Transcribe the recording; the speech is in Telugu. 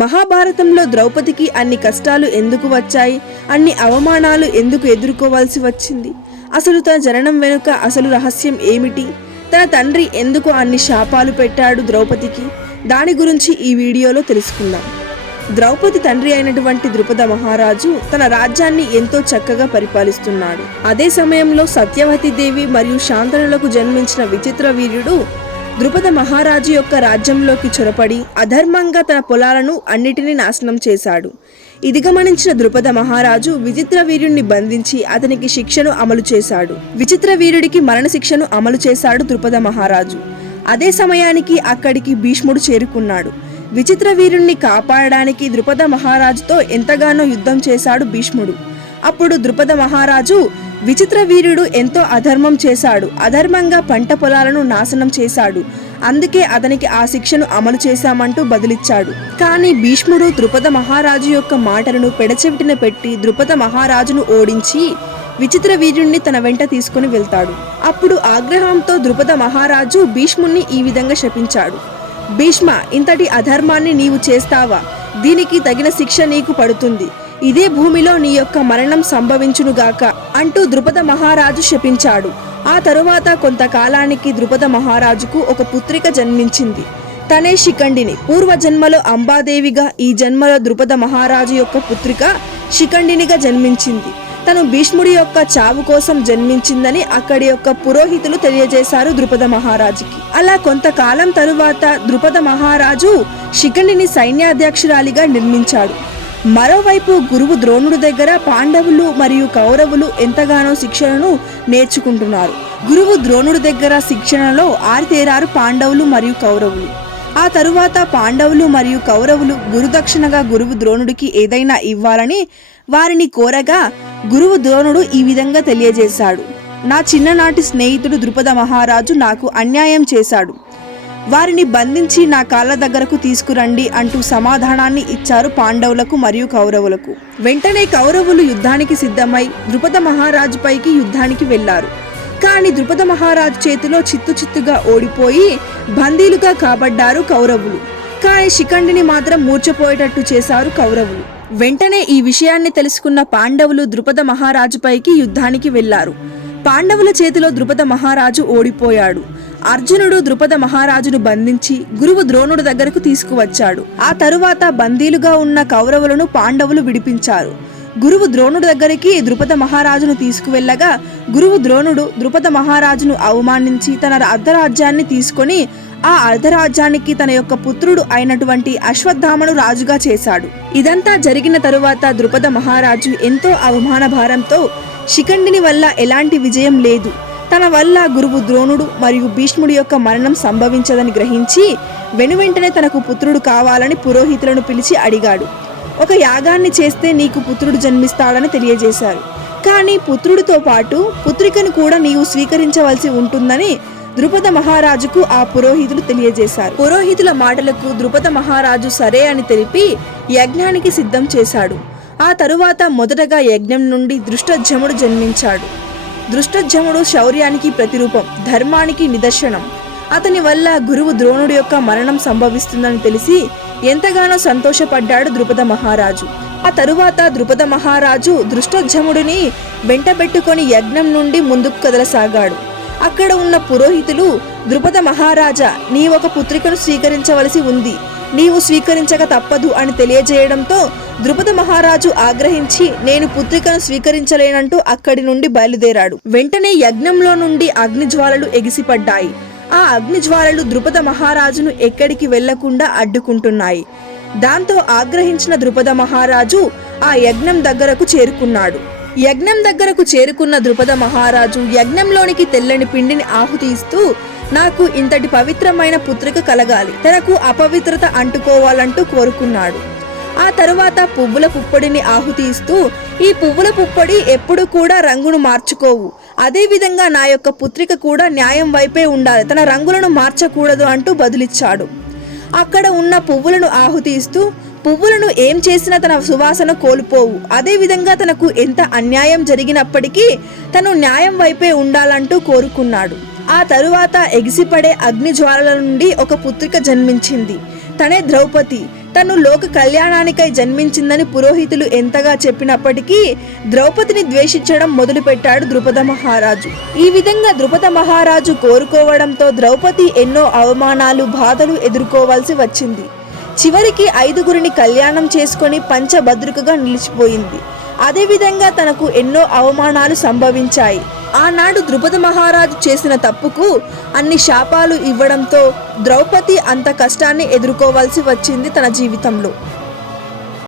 మహాభారతంలో ద్రౌపదికి అన్ని కష్టాలు ఎందుకు వచ్చాయి? అన్ని అవమానాలు ఎందుకు ఎదుర్కోవాల్సి వచ్చింది? అసలు తన జననం వెనుక అసలు రహస్యం ఏమిటి? తన తండ్రి ఎందుకు అన్ని శాపాలు పెట్టాడు ద్రౌపదికి? దాని గురించి ఈ వీడియోలో తెలుసుకుందాం. ద్రౌపది తండ్రి అయినటువంటి ద్రుపద మహారాజు తన రాజ్యాన్ని ఎంతో చక్కగా పరిపాలిస్తున్నాడు. అదే సమయంలో సత్యవతి దేవి మరియు శాంతనులకు జన్మించిన విచిత్ర వీర్యుడు ద్రుపద మహారాజు యొక్క రాజ్యంలోకి చొరపడి అధర్మంగా తన పొలాలను అన్నిటినీ నాశనం చేశాడు. ఇది గమనించిన ద్రుపద మహారాజు విచిత్ర వీరుణ్ణి బంధించి అతనికి శిక్షను అమలు చేశాడు. విచిత్ర వీరుడికి మరణశిక్షను అమలు చేశాడు ద్రుపద మహారాజు. అదే సమయానికి అక్కడికి భీష్ముడు చేరుకున్నాడు. విచిత్ర వీరుణ్ణి కాపాడడానికి ద్రుపద మహారాజుతో ఎంతగానో యుద్ధం చేశాడు భీష్ముడు. అప్పుడు ద్రుపద మహారాజు విచిత్ర వీరుడు ఎంతో అధర్మం చేశాడు. అధర్మంగా పంట పొలాలను నాశనం చేశాడు. అందుకే అతనికి ఆ శిక్షను అమలు చేశామంటూ బదులిచ్చాడు. కానీ భీష్ముడు ద్రుపద మహారాజు యొక్క మాటలను పెడచెవిటిన పెట్టి ద్రుపద మహారాజును ఓడించి విచిత్ర వీరుణ్ణి తన వెంట తీసుకుని వెళ్తాడు. అప్పుడు ఆగ్రహంతో ద్రుపద మహారాజు భీష్ముణ్ణి ఈ విధంగా శపించాడు. భీష్మ ఇంతటి అధర్మాన్ని నీవు చేస్తావా? దీనికి తగిన శిక్ష నీకు పడుతుంది. ఇదే భూమిలో నీ యొక్క మరణం సంభవించునుగాక అంటూ ద్రుపద మహారాజు శపించాడు. ఆ తరువాత కొంతకాలానికి ద్రుపద మహారాజుకు ఒక పుత్రిక జన్మించింది. తనే శిఖండిని. పూర్వజన్మలో అంబాదేవిగా ఈ జన్మలో ద్రుపద మహారాజు యొక్క పుత్రిక శిఖండినిగా జన్మించింది. తను భీష్ముడి యొక్క చావు కోసం జన్మించిందని అక్కడి యొక్క పురోహితులు తెలియజేశారు ద్రుపద మహారాజుకి. అలా కొంతకాలం తరువాత ద్రుపద మహారాజు శిఖండిని సైన్యాధ్యక్షురాలిగా నిర్మించాడు. మరోవైపు గురువు ద్రోణుడి దగ్గర పాండవులు మరియు కౌరవులు ఎంతగానో శిక్షణను నేర్చుకుంటున్నారు. గురువు ద్రోణుడి దగ్గర శిక్షణలో ఆరితేరారు పాండవులు మరియు కౌరవులు. ఆ తరువాత పాండవులు మరియు కౌరవులు గురుదక్షిణగా గురువు ద్రోణుడికి ఏదైనా ఇవ్వాలని వారిని కోరగా గురువు ద్రోణుడు ఈ విధంగా తెలియజేశాడు. నా చిన్ననాటి స్నేహితుడు ద్రుపద మహారాజు నాకు అన్యాయం చేశాడు. వారిని బంధించి నా కాళ్ళ దగ్గరకు తీసుకురండి అంటూ సమాధానాన్ని ఇచ్చారు పాండవులకు మరియు కౌరవులకు. వెంటనే కౌరవులు యుద్ధానికి సిద్ధమై ద్రుపద మహారాజు పైకి యుద్ధానికి వెళ్ళారు కానీ ద్రుపద మహారాజు చేతిలో చిత్తు చిత్తుగా ఓడిపోయి బందీలుగా కాబడ్డారు కౌరవులు. కానీ శిఖండిని మాత్రం మూర్చపోయేటట్టు చేశారు కౌరవులు. వెంటనే ఈ విషయాన్ని తెలుసుకున్న పాండవులు ద్రుపద మహారాజుపైకి యుద్ధానికి వెళ్ళారు పాండవుల చేతిలో ద్రుపద మహారాజు ఓడిపోయాడు. అర్జునుడు ద్రుపద మహారాజును బంధించి గురువు ద్రోణుడు దగ్గరకు తీసుకువచ్చాడు. ఆ తరువాత బందీలుగా ఉన్న కౌరవులను పాండవులు విడిపించారు. గురువు ద్రోణుడు దగ్గరికి ద్రుపద మహారాజును తీసుకువెళ్ళగా గురువు ద్రోణుడు ద్రుపద మహారాజును అవమానించి తన అర్ధరాజ్యాన్ని తీసుకొని ఆ అర్ధరాజ్యానికి తన యొక్క పుత్రుడు అయినటువంటి అశ్వత్థామను రాజుగా చేశాడు. ఇదంతా జరిగిన తరువాత ద్రుపద మహారాజు ఎంతో అవమాన భారంతో శిఖండిని వల్ల ఎలాంటి విజయం లేదు. తన వల్ల గురువు ద్రోణుడు మరియు భీష్ముడి యొక్క మరణం సంభవించదని గ్రహించి వెనువెంటనే తనకు పుత్రుడు కావాలని పురోహితులను పిలిచి అడిగాడు. ఒక యాగాన్ని చేస్తే నీకు పుత్రుడు జన్మిస్తాడని తెలియజేశారు. కానీ పుత్రుడితో పాటు పుత్రికను కూడా నీవు స్వీకరించవలసి ఉంటుందని ద్రుపద మహారాజుకు ఆ పురోహితులు తెలియజేశారు. పురోహితుల మాటలకు ద్రుపద మహారాజు సరే అని తెలిపి యజ్ఞానికి సిద్ధం చేశాడు. ఆ తరువాత మొదటగా యజ్ఞం నుండి దృష్టజముడు జన్మించాడు. దృష్టజముడు శౌర్యానికి ప్రతిరూపం ధర్మానికి నిదర్శనం. అతని వల్ల గురువు ద్రోణుడి యొక్క మరణం సంభవిస్తుందని తెలిసి ఎంతగానో సంతోషపడ్డాడు ద్రుపద మహారాజు. ఆ తరువాత ద్రుపద మహారాజు దృష్టజముడిని వెంటబెట్టుకొని యజ్ఞం నుండి ముందుకు కదలసాగాడు. అక్కడ ఉన్న పురోహితులు ద్రుపద మహారాజా నీ ఒక పుత్రికను స్వీకరించవలసి ఉంది. నీవు స్వీకరించక తప్పదు అని తెలియజేయడంతో ద్రుపద మహారాజు ఆగ్రహించి నేను పుత్రికను స్వీకరించలేనంటూ అక్కడి నుండి బయలుదేరాడు. వెంటనే యజ్ఞంలో నుండి అగ్నిజ్వాలలు ఎగిసిపడ్డాయి. ఆ అగ్నిజ్వాలలు ద్రుపద మహారాజును ఎక్కడికి వెళ్ళకుండా అడ్డుకుంటున్నాయి. దాంతో ఆగ్రహించిన ద్రుపద మహారాజు ఆ యజ్ఞం దగ్గరకు చేరుకున్నాడు. యజ్ఞం దగ్గరకు చేరుకున్న ద్రుపద మహారాజు యజ్ఞంలోనికి తెల్లని పిండిని ఆహుతి ఇస్తూ నాకు ఇంతటి పవిత్రమైన పుత్రిక కలగాలి. తనకు అపవిత్రత అంటుకోవాలంటూ కోరుకున్నాడు. ఆ తరువాత పువ్వుల పుప్పొడిని ఆహుతి ఇస్తూ ఈ పువ్వుల పుప్పొడి ఎప్పుడు కూడా రంగును మార్చుకోవు. అదేవిధంగా నా యొక్క పుత్రిక కూడా న్యాయం వైపే ఉండాలి. తన రంగులను మార్చకూడదు అంటూ బదులిచ్చాడు. అక్కడ ఉన్న పువ్వులను ఆహుతి ఇస్తూ పువ్వులను ఏం చేసినా తన సువాసన కోల్పోవు. అదేవిధంగా తనకు ఎంత అన్యాయం జరిగినప్పటికీ తను న్యాయం వైపే ఉండాలంటూ కోరుకున్నాడు. ఆ తరువాత ఎగిసిపడే అగ్ని జ్వాలల నుండి ఒక పుత్రిక జన్మించింది. తనే ద్రౌపది. తను లోక కళ్యాణానికై జన్మించిందని పురోహితులు ఎంతగా చెప్పినప్పటికీ ద్రౌపదిని ద్వేషించడం మొదలుపెట్టాడు ద్రుపద మహారాజు. ఈ విధంగా ద్రుపద మహారాజు కోరుకోవడంతో ద్రౌపది ఎన్నో అవమానాలు బాధలు ఎదుర్కోవాల్సి వచ్చింది. చివరికి ఐదుగురిని కళ్యాణం చేసుకొని పంచభద్రుకగా నిలిచిపోయింది. అదేవిధంగా తనకు ఎన్నో అవమానాలు సంభవించాయి. ఆనాడు ద్రుపద మహారాజు చేసిన తప్పుకు అన్ని శాపాలు ఇవ్వడంతో ద్రౌపది అంత కష్టాన్ని ఎదుర్కోవాల్సి వచ్చింది తన జీవితంలో.